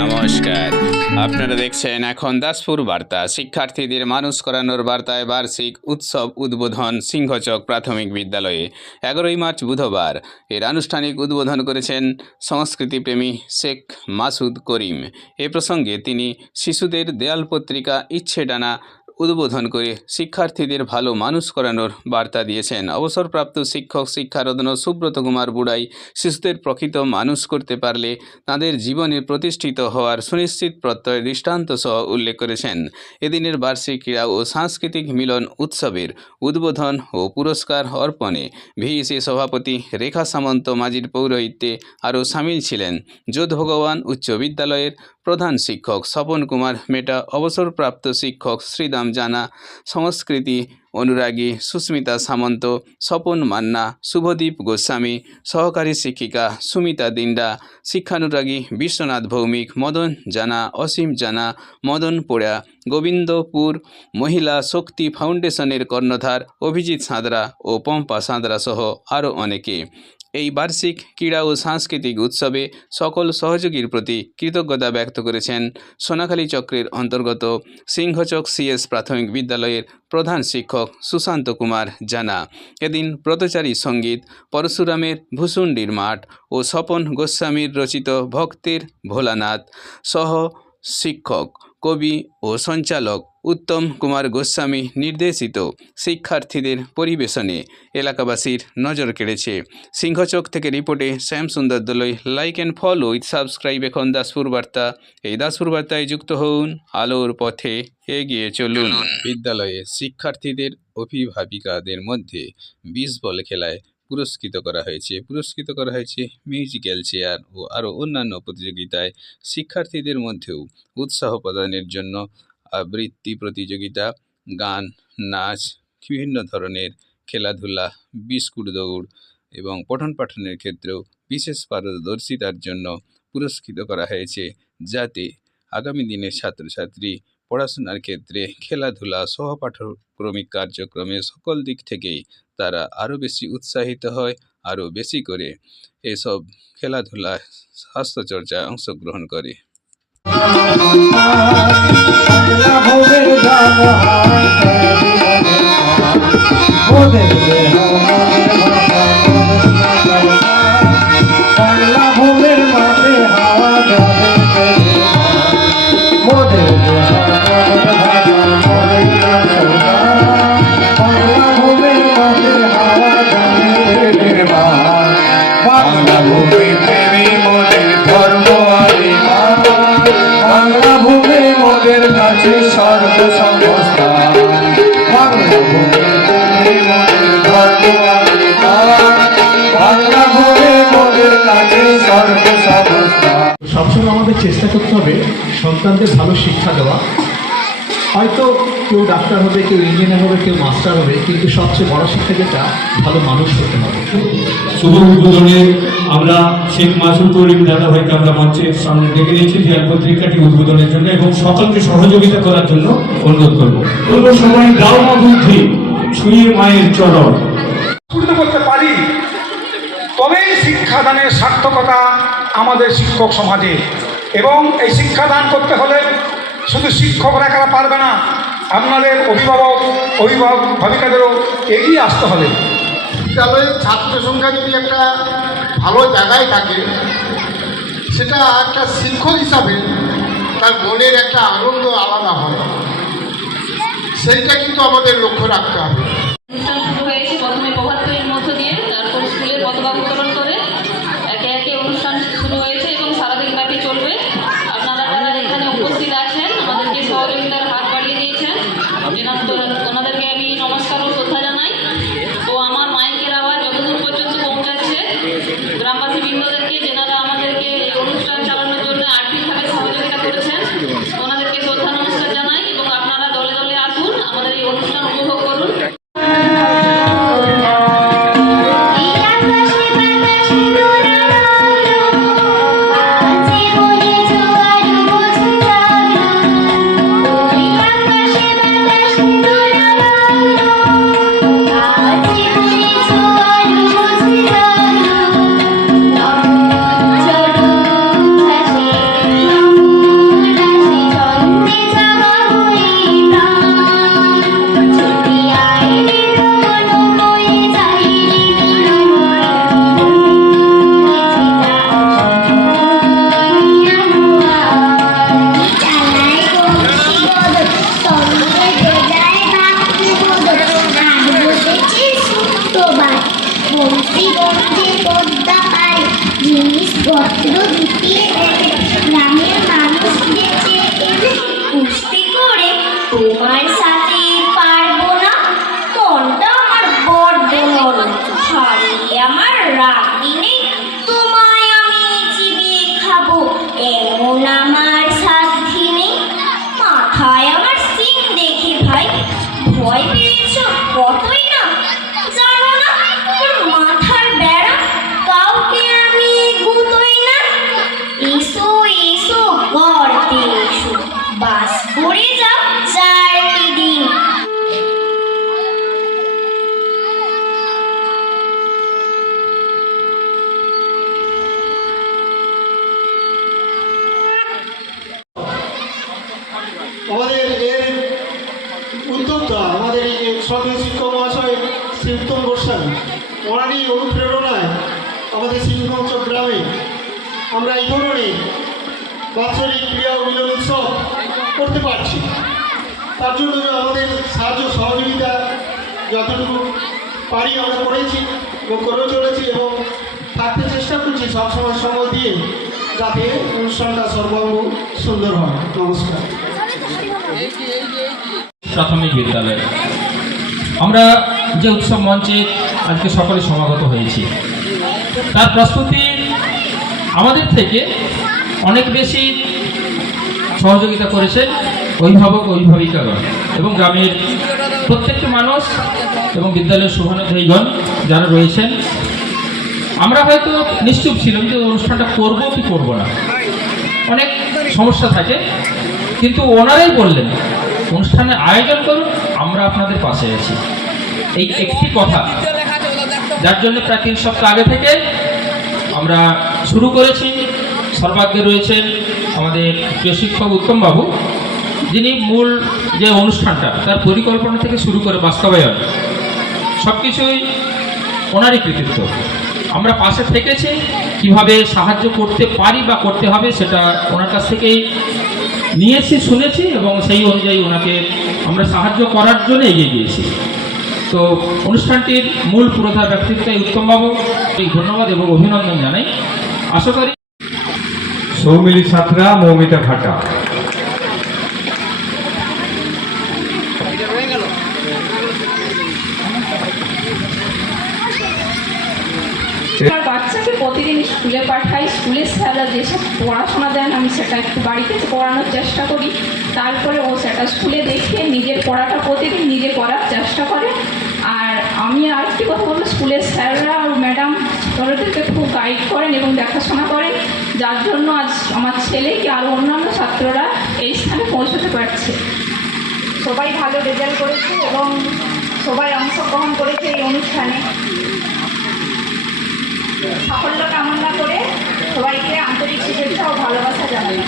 নমস্কার, আপনারা দেখছেন এখন দাসপুর বার্তা। শিক্ষার্থীদের মানুষ করানোর বার্তায় বার্ষিক উৎসব উদ্বোধন সিংহচক প্রাথমিক বিদ্যালয়ে 11ই মার্চ বুধবার। এর আনুষ্ঠানিক উদ্বোধন করেছেন সংস্কৃতিপ্রেমী শেখ মাসুদ করিম। এ প্রসঙ্গে তিনি শিশুদের দেয়াল পত্রিকা ইচ্ছে ডানা উদ্বোধন করে শিক্ষার্থীদের ভালো মানুষ করানোর বার্তা দিয়েছেন। অবসরপ্রাপ্ত শিক্ষক শিক্ষারত্ন সুব্রত কুমার বুড়াই শিশুদের প্রকৃত মানুষ করতে পারলে তাদের জীবনে প্রতিষ্ঠিত হওয়ার সুনিশ্চিত প্রত্যয় দৃষ্টান্ত সহ উল্লেখ করেছেন। এদিনের বার্ষিক ক্রীড়া ও সাংস্কৃতিক মিলন উৎসবের উদ্বোধন ও পুরস্কার অর্পণে ভিইসি সভাপতি রেখা সামন্ত মাঝির পৌরোহিত্যে আরও সামিল ছিলেন যোধ ভগবান উচ্চ বিদ্যালয়ের প্রধান শিক্ষক স্বপন কুমার মেটা, অবসরপ্রাপ্ত শিক্ষক শ্রীদাম জানা, সংস্কৃতি অনুরাগী সুস্মিতা সামন্ত, স্বপন মান্না, শুভদীপ গোস্বামী, সহকারী শিক্ষিকা সুমিতা দিন্ডা, শিক্ষানুরাগী বিশ্বনাথ ভৌমিক, মদন জানা, অসীম জানা, মদন পোড়া, গোবিন্দপুর মহিলা শক্তি ফাউন্ডেশনের কর্ণধার অভিজিৎ সাঁতরা ও পম্পা সাঁতরা সহ আরও অনেকে। এই বার্ষিক ক্রীড়া ও সাংস্কৃতিক উৎসবে সকল সহযোগীর প্রতি কৃতজ্ঞতা ব্যক্ত করেছেন সোনাখালী চক্রের অন্তর্গত সিংহচক সিএস প্রাথমিক বিদ্যালয়ের প্রধান শিক্ষক সুশান্ত কুমার জানা। এদিন ব্রতচারী সঙ্গীত, পরশুরামের ভূষুণ্ডির মাঠ ও স্বপন গোস্বামীর রচিত ভক্তের ভোলানাথ সহ শিক্ষক, কবি ও সঞ্চালক উত্তম কুমার গোস্বামী নির্দেশিত শিক্ষার্থীদের পরিবেশনে এলাকাবাসীর নজর কেড়েছে। সিংহচক থেকে রিপোর্টে শ্যামসুন্দর দলই। Like and follow with subscribe এখন দাসপুর বার্তা। এই দাসপুর বার্তায় যুক্ত হন, আলোর পথে এগিয়ে চলুন। বিদ্যালয়ে শিক্ষার্থীদের অভিভাবিকাদের মধ্যে 20 বল খেলায় পুরস্কৃত করা হয়েছে মিউজিক্যাল চেয়ার ও আরও অন্যান্য প্রতিযোগিতায়। শিক্ষার্থীদের মধ্যেও উৎসাহ প্রদানের জন্য আবৃত্তি প্রতিযোগিতা, গান, নাচ, বিভিন্ন ধরনের খেলাধুলা, বিস্কুট দৌড় এবং পঠন পাঠনের ক্ষেত্রেও বিশেষ পারদর্শিতার জন্য পুরস্কৃত করা হয়েছে, যাতে আগামী দিনের ছাত্রছাত্রী পড়াশোনার ক্ষেত্রে খেলাধুলা সহপাঠক্রমিক কার্যক্রমে সকল দিক থেকেই তারা আরও বেশি উৎসাহিত হয়, আরও বেশি করে এসব খেলাধুলায় স্বাস্থ্যচর্চায় অংশগ্রহণ করে। সবসময় আমাদের চেষ্টা করতে হবে সন্তানদের ভালো শিক্ষা দেওয়া। হয়তো কেউ ডাক্তার হবে, কেউ ইঞ্জিনিয়ার হবে, কেউ মাস্টার হবে, কিন্তু সবচেয়ে বড় শিক্ষা যেটা, ভালো মানুষ হতে হবে। শুভ উদ্বোধনে আমরা শেখ মাসুদ করিম দাদাভাইকে আমরা মঞ্চের সামনে ডেকে নিয়েছি দেয়াল পত্রিকাটি উদ্বোধনের জন্য এবং সকলকে সহযোগিতা করার জন্য অনুরোধ করবো। পূর্ব সময় দাওমা বুদ্ধি ছুঁয়ে মায়ের চরণ করতে পারি, তবেই শিক্ষাদানের সার্থকতা আমাদের শিক্ষক সমাজে। এবং এই শিক্ষাদান করতে হলে শুধু শিক্ষকরা একা পারবে না, আপনাদের অভিভাবিকাদেরও এগিয়ে আসতে হবে। বিদ্যালয়ের ছাত্র সংখ্যা যদি একটা ভালো জায়গায় থাকে, সেটা একটা শিক্ষক হিসাবে তার মনের একটা আনন্দ আলাদা হয়, সেইটা কিন্তু আমাদের লক্ষ্য রাখতে হবে। অনুষ্ঠান শুরু হয়েছে প্রথমে প্রভাতফেরির মধ্য দিয়ে, তারপর স্কুলের পতাকা উত্তোলন করে একে একে অনুষ্ঠান শুরু হয়েছে এবং সারাদিন ব্যাপী চলবে। আপনারা যারা এখানে উপস্থিত আছেন, আমাদেরকে সহযোগিতার হাত বাড়িয়ে দিয়েছেন, ওনাদেরকে আমি নমস্কার ও শ্রদ্ধা জানাই। তো আমার মাইকের আওয়াজ যতদূর পর্যন্ত পৌঁছাচ্ছে গ্রামবাসী বৃন্দদেরকে, যেনারা আমাদেরকে এই অনুষ্ঠান চালানোর জন্য আর্থিকভাবে সহযোগিতা করেছেন, ওনাদেরকে শ্রদ্ধা নমস্কার জানাই এবং আপনারা দলে দলে আসুন, আমাদের এই অনুষ্ঠান উপভোগ করুন। গ্রামের মানুষদের চেয়ে কুস্তি করে তোমার সাথে পারবো না, মনটা আমার বড্ড নরম, হারিয়ে আমার রাখি নেই, তোমায় আমি চিবিয়ে খাবো এমন আমার সাধ্যি নেই। মাথায় আমার সিং দেখে ভাই ভয় পেয়েছ কতই না, জানো না ওর মাথার বেড়া কাউকে আমি গুতোই না। এসো এসো গর্তে এসো, বাস করে যাও 4টি দিন। আমাদের এর উদ্যোক্তা আমাদের এই সরকারি শিক্ষক মহাশয় শ্রী উত্তম গোস্বামী, ওনারই অনুপ্রেরণায় আমাদের সিংহচক গ্রামে আমরা এই ধরনের বাৎসরিক ক্রীড়া ও মিলন উৎসব করতে পারছি। তার জন্য আমাদের সাহায্য সহযোগিতা যতটুকু পারি আমরা করেছি এবং করেও চলেছি এবং থাকতে চেষ্টা করছি সবসময় সময় দিয়ে, যাতে অনুষ্ঠানটা সর্বাঙ্গ সুন্দর হয়। নমস্কার। প্রাথমিক বিদ্যালয় আমরা যে উৎসব মঞ্চে আজকে সকলে সমাগত হয়েছি, তার প্রস্তুতি আমাদের থেকে অনেক বেশি সহযোগিতা করেছেন অভিভাবক অভিভাবিকাগণ এবং গ্রামের প্রত্যেকটি মানুষ এবং বিদ্যালয়ের শুভানুধ্যায়ীগণ যারা রয়েছেন। আমরা হয়তো নিশ্চুপ ছিলাম যে অনুষ্ঠানটা করব কি করব না, অনেক সমস্যা থাকে, কিন্তু ওনারাই বললেন অনুষ্ঠানের আয়োজন করুন, আমরা আপনাদের পাশে আছি। এই একটি কথা, যার জন্য প্রায় 3 সপ্তাহ আগে থেকে আমরা শুরু করেছি। সর্বাগ্রে রয়েছেন আমাদের প্রিয় শিক্ষক উত্তমবাবু, যিনি মূল যে অনুষ্ঠানটা তার পরিকল্পনা থেকে শুরু করে বাস্তবায়ন সব কিছুই ওনারই কৃতিত্ব। আমরা পাশে থেকেছি, কিভাবে সাহায্য করতে পারি বা করতে হবে সেটা ওনার কাছ থেকেই নিয়েছি, শুনেছি এবং সেই অনুযায়ী ওনাকে আমরা সাহায্য করার জন্য এগিয়ে গিয়েছি। তো অনুষ্ঠানটির মূল পুরোধা ব্যক্তিত্ব উত্তমবাবু, এই ধন্যবাদ এবং অভিনন্দন জানাই। আশা করি সৌমিলি ছাত্রা মৌমিতা ভাটা। আমার বাচ্চাকে প্রতিদিন স্কুলে পাঠাই, স্কুলের স্যাররা যেসব পড়াশোনা দেন আমি সেটা একটু বাড়িতে পড়ানোর চেষ্টা করি, তারপরে ও সেটা স্কুলে দেখে নিজের পড়াটা প্রতিদিন নিজে করার চেষ্টা করে। আর আমি আরেকটি কথা বলবো, স্কুলের স্যাররা আর ম্যাডাম ওদেরকে খুব গাইড করেন এবং দেখাশোনা করেন, যার জন্য আজ আমার ছেলেকে আর অন্যান্য ছাত্ররা এই স্থানে পৌঁছতে পারছে। সবাই ভালো রেজাল্ট করেছে এবং সবাই অংশগ্রহণ করেছে এই অনুষ্ঠানে। সাফল্য কামনা করে সবাইকে আন্তরিক শুভেচ্ছা ও ভালোবাসা জানাই।